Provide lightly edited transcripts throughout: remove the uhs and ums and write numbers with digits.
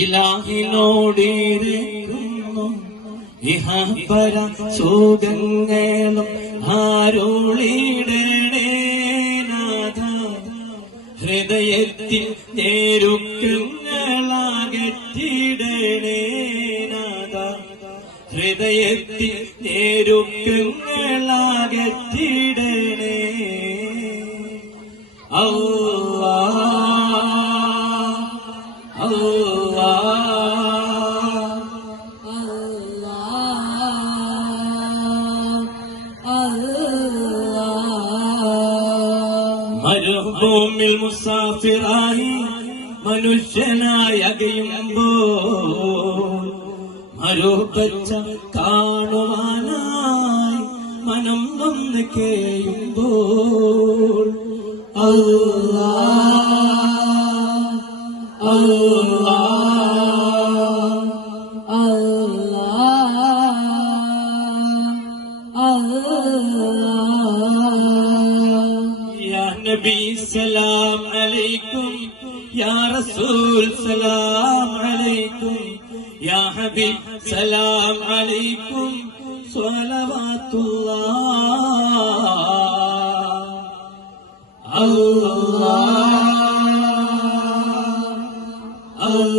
ഇലാഹിനോടിരുന്നു ഇഹപര സുഖങ്ങളും ആരുളിടണേ നാഥ ഹൃദയത്തിൽ നേരുക്കങ്ങളാകറ്റിടണേ നാഥ ഹൃദയത്തിൽ നേരുക്കങ്ങളാകറ്റിടണേ അല്ലാഹ് മരുഭൂമിൽ മുസാഫിറായി മനുഷ്യനായി അകയുമ്പോൾ മരുപ്പച്ച കാണുവാനായി മനം വന്ന് കേയുമ്പോൾ അല്ലാഹ് അല്ലാഹ് അല്ലാഹ് യാ നബി സലാം അലൈക്കും യാ റസൂൽ സലാം അലൈക്കും യാ ഹബീബ് സലാം അലൈക്കും സ്വലവാത്തുല്ലാഹ്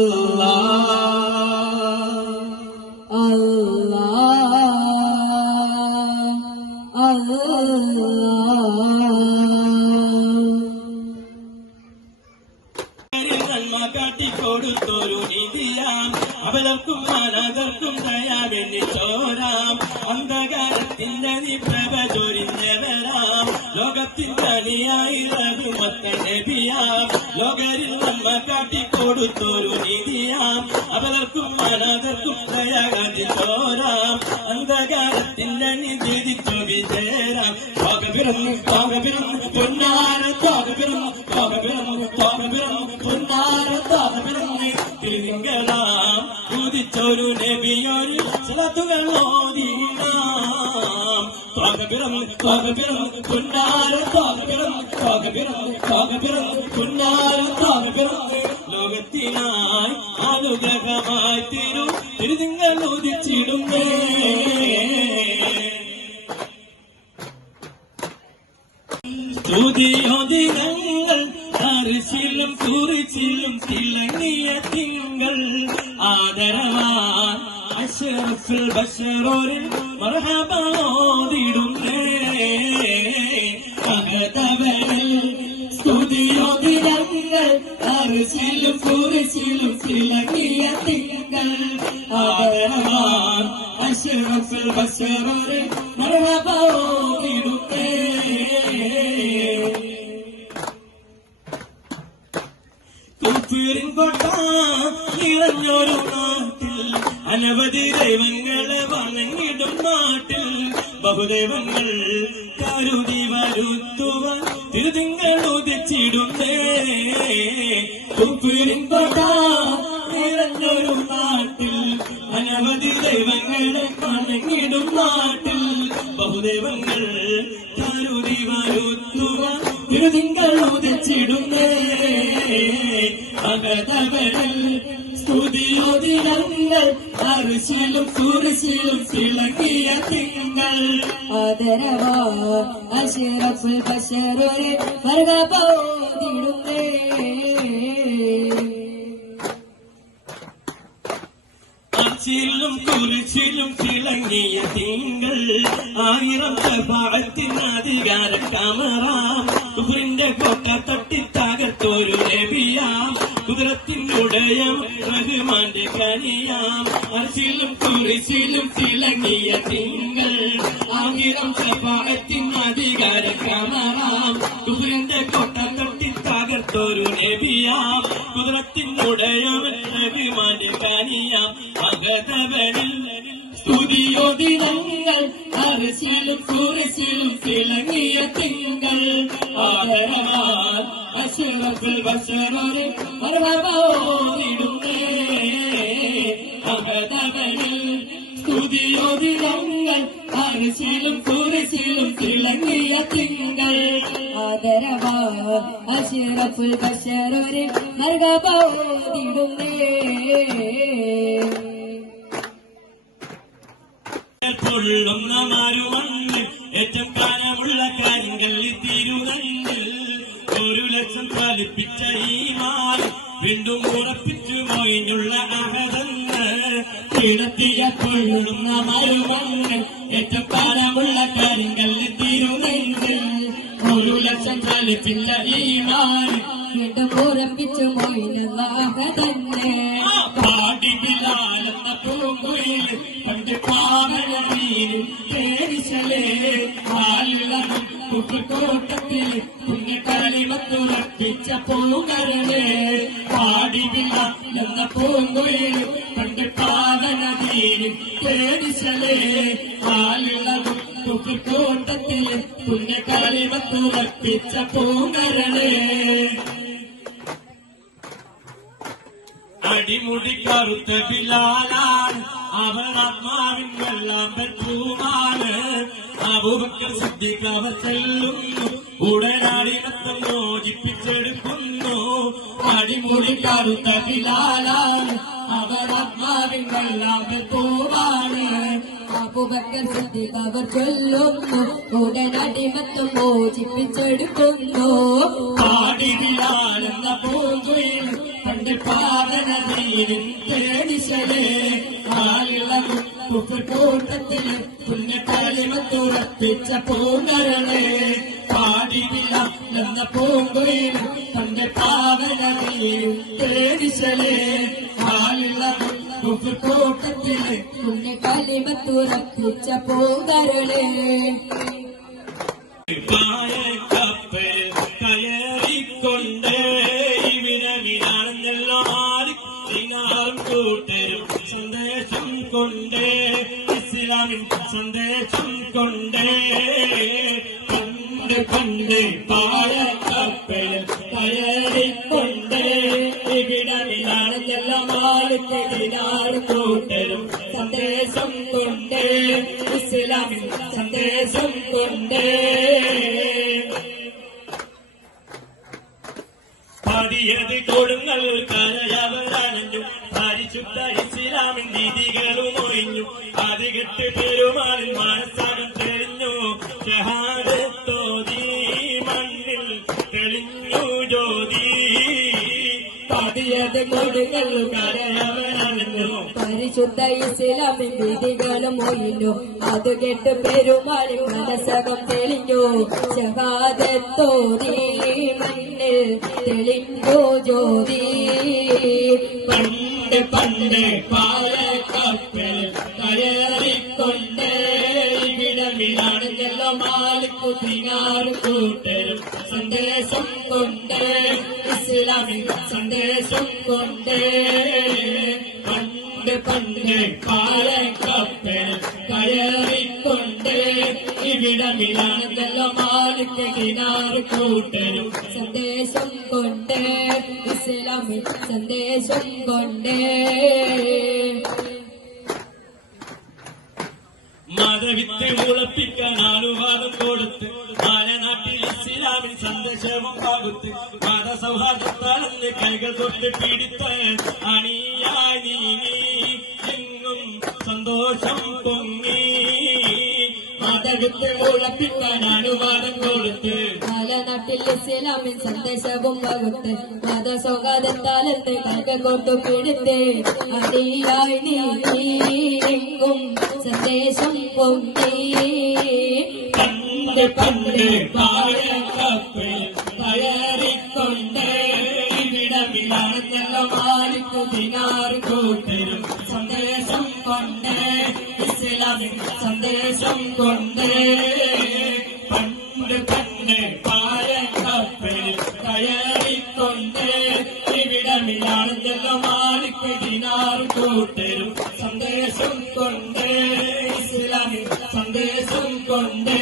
അല്ലാഹ് കാട്ടിക്കൊടുത്തൊരു നിധിയാം അവലർക്കും അനാഥർക്കും ദയാവെന്നി ചോരാം അന്ധകാരത്തിന്റെ നിപ്രഭ ചൊരിഞ്ഞവരാം ലോകത്തിന്റെ അണിയായി റഹ്മത്ത നബിയാം ലോകരിൽ നന്മ കാട്ടിക്കൊടുത്തൊരു നിധിയാം അവലർക്കും അനാഥർക്കും ദയാകാതി ചോരാം അന്ധകാരത്തിന്റെ അണി ഛേദിച്ചു വിചേരാം തോകപിറന്നു പൊന്നാര തോകപിറന്നു പൊന്നാര തിരുനിങ്കലാം ഉദിച്ചൊരു നബിയൊരു സ്വലത്തുകൾ ഓതിനാം തോകപിറന്നു പൊന്നാര തോകപിറന്നു പൊന്നാര തോകപിറന്നു ലോകത്തിനായി അനുഗ്രഹമായി തിരുനിങ്ങൾ ഉദിച്ചിടുന്നേ സ്തുതിയോദിനങ്ങൾ അരിശിലും കുറിച്ചിലും തിളങ്ങിയ തിങ്കൾ ആദരവാൻ അഷ്റഫുൽ ബശറോരിൽ മർഹബ ഓതിടുന്നേ അഹദവനിൽ സ്തുതിയോദിനങ്ങൾ അരിശിലും കുറിച്ചിലും തിളങ്ങിയ തിങ്കൾ ആദരവാൻ അഷ്റഫുൽ ബശറോരിൽ മർഹബ ഓതിടുന്നേ കുഫിറിൻകൊട്ട നിറഞ്ഞൊരു നാട്ടിൽ അനവധി ദൈവങ്ങളെ വണങ്ങിടും നാട്ടിൽ ബഹുദൈവങ്ങൾ കരുതി വരുത്തുവാൻ തിരുതിങ്ങൾ ഉദിച്ചിടുന്നേ കുഫിറിൻകൊട്ട നിറഞ്ഞൊരു നാട്ടിൽ അനവധി ദൈവങ്ങളെ വണങ്ങിടും നാട്ടിൽ ബഹുദൈവങ്ങൾ കരുതി വരുത്തുവാൻ തിരുതിങ്ങൾ ഉദിച്ചിടുന്നേ അകതവരിൽ സ്തുതിയോദിനങ്ങൾ അരിശിലും കുരിശിലും തിളങ്ങിയ തിങ്കൾ ആദരവാ അഷ്റഫുൽ ബശറോരിൽ മർഹബ ഓതിടുന്നേ അരിശിലും കുരിശിലും തിളങ്ങിയ തിങ്കൾ ആയിരം ശഫാഅത്തിന് അധികാര കമറാം കുഫറിന്റെ കോട്ട തട്ടി തകർത്തൊരു നബിയാം കുതിരത്തിനുടയം റഹ്മാന്റെ കനിയാം അരിശിലും കുരിശിലും തിളങ്ങിയ തിങ്കൾ ആയിരം ശഫാഅത്തിന് അധികാര കമറാം കുഫറിന്റെ കോട്ട തട്ടി തകർത്തൊരു നബിയാം കുതിരത്തിനുടയം റഹ്മാന്റെ കനിയാം അഹദവനിൽ സ്തുതിയോദിനങ്ങൾ അരിശിലും കുരിശിലും തിളങ്ങിയ തിങ്കൾ ആദരവാൻ അഷ്റഫുൽ ബശറോരിൽ മർഹബ ഓതിടുന്നേ അഹദവനിൽ സ്തുതിയോദിനങ്ങൾ അരിശിലും കുരിശിലും തിളങ്ങിയ തിങ്കൾ ആദരവാ അഷ്റഫുൽ ബശറോരിൽ മർഹബ ഓതിടുന്നേ പോതിടുന്നേ പൊള്ളുന്ന മരുമണ്ണ് ഏറ്റവും കാലമുള്ള കാര്യങ്ങളിൽ തിരുനങ്കിൽ 1 ലക്ഷം ഫലിപ്പിച്ച ഈ മാൽ വീണ്ടും ഉറപ്പിച്ചു മൊയിഞ്ഞുള്ള അഹതെന്ന് കിടത്തിയ പൊള്ളുന്ന മരുമണ്ണ് ഏറ്റവും കാലമുള്ള കാര്യങ്ങളിൽ തിരുനങ്കിൽ 1 ലക്ഷം ഫലിപ്പിച്ച ഈ മാൽ വീണ്ടും ഉറപ്പിച്ചു മൊയിഞ്ഞുള്ള അഹതെന്ന് പാടി ബിലാലെന്ന പൂങ്കുയിൽ പണ്ട് പാവനീരും പേരിശലേ ആലിളകും കുപ്പക്കോട്ടത്തിൽ പുണ്യക്കളിമത്തുറപ്പിച്ച പൂങ്കരളേ പാടി ബിലാലെന്ന പൂങ്കുയിൽ പണ്ട് പാവനീരും പേരിശലേ ആലിളകും കുപ്പക്കോട്ടത്തിൽ പുണ്യക്കളിമത്തുറപ്പിച്ച പൂങ്കരളേ അടിമുടി കറുത്ത ബിലാലാണ് അവർ ആത്മാവിൻ വെള്ളാമ്പൻ പൂമാണ് അബൂബക്കർ സിദ്ദീഖ് അവർ ചെല്ലുന്നു ഉടനടിമത്തം മോചിപ്പിച്ചെടുക്കുന്നു അടിമുടി കറുത്ത ബിലാലാണ് അവർ ആത്മാവിൻ വെള്ളാമ്പൻ പൂവാണ് അബൂബക്കർ സിദ്ദീഖ് അവർ ചൊല്ലുന്നു ഉടനടിമത്തം മോചിപ്പിച്ചെടുക്കുന്നു പാടി ബിലാലെന്ന പൂങ്കുയിൽ പണ്ട് പാവനീരും പേടിശലേ ആലിളകും കുപ്പക്കൂട്ടത്തില് പുണ്യക്കളിമത്തുറപ്പിച്ച പൂങ്കരളേ പാടി ബിലാലെന്ന പൂങ്കുയിൽ പണ്ട് പാവനീരും പേടിശലേ ആലിളകും കുപ്പക്കൂട്ടത്തില് പുണ്യക്കളിമത്തുറപ്പിച്ച പൂങ്കരളേ കപ്പൽ കയറിക്കൊണ്ട് ഇവിടെല്ലാരും കൂട്ടരും സന്ദേശം കൊണ്ട് ഇസ്ലാമിൻ സന്ദേശം കൊണ്ട് പണ്ട് പണ്ട് പായക്കപ്പൽ കയറിക്കൊണ്ട് ഇവിടെല്ലാരും കൂട്ടരും സന്ദേശം കൊണ്ട് ഇസ്ലാമിൻ സന്ദേശം കൊണ്ട് പതിയത് കൊടുങ്ങൾ കരയവരനഞ്ഞു പരിശുദ്ധ ഇസ്ലാമിൻ രീതികളും ഒഴിഞ്ഞു അത് കെട്ട് പെരുമാളിൽ മനസ്സാകം തെളിഞ്ഞു ഷഹാദത്തോതി മണ്ണിൽ തെളിഞ്ഞു ജ്യോതി പതിയത് കൊടുങ്ങൾ കരയവരനഞ്ഞു പരിശുദ്ധ ഇസ്ലാമിൻ വിധികളും ഒഴിഞ്ഞു അത് കേട്ട് പെരുമാളിൽ മനസ്സകം തെളിഞ്ഞു ഷഹാദത്തോതി മണ്ണിൽ തെളിഞ്ഞു ജ്യോതി പണ്ട് പണ്ട് പാലക്കപ്പൽ കയറിക്കൊണ്ട് ഇവിടമിലാണെന്നല്ലോ മാലിക്കു ദിനാറ് കൂട്ടരും സന്ദേശം കൊണ്ട് ഇസ്ലാമിൻ സന്ദേശം കൊണ്ട് പണ്ട് പണ്ട് പാലക്കപ്പൽ കയറിക്കൊണ്ട് ഇവിടമിലാണെന്നല്ലോ മാലിക്കു ദിനാറ് കൂട്ടരും സന്ദേശം കൊണ്ട് ഇസ്ലാമിൽ സന്ദേശം കൊണ്ട് മതവിത്ത് മുളപ്പിക്കാൻ ആളുവാദം കൊടുത്ത് നാട്ടിൽ ഇസ്ലാമിൽ സന്ദേശവും പകുത്ത് മതസൗഹാർദ്ദത്താണെന്ന് കൈകൾ തൊട്ട് പിടിത്ത് അണിയായി എങ്ങും സന്തോഷം പൊങ്ങി മതവിത്ത് മുളപ്പിക്കാൻ അനുവാദം കൊടുത്ത് നാട്ടിൽ ഇസ്ലാമിൻ സന്ദേശവും പകുത്ത് മതസൗഹാർദ്ദത്താലെന്ന് കൈകൾ കൊണ്ട് പിടിത്ത് അടിയായി നീങ്ങും സന്ദേശം പൊങ്ങി പണ്ട് പണ്ട് പാലക്കപ്പൽ കയറിക്കൊണ്ട് ഇവിടമിലാണെന്നല്ലോ മാലിക്കു ദിനാറ് കൂട്ടരും സന്ദേശം കൊണ്ട് ഇസ്ലാമിൻ സന്ദേശം കൊണ്ട് പണ്ട് പണ്ട് പാലക്കപ്പൽ കയറിക്കൊണ്ട് ഇവിടമിലാണെന്നല്ലോ മാലിക്കു ദിനാറ് കൂട്ടരും സന്ദേശം കൊണ്ട് ഇസ്ലാമിൻ സന്ദേശം കൊണ്ട്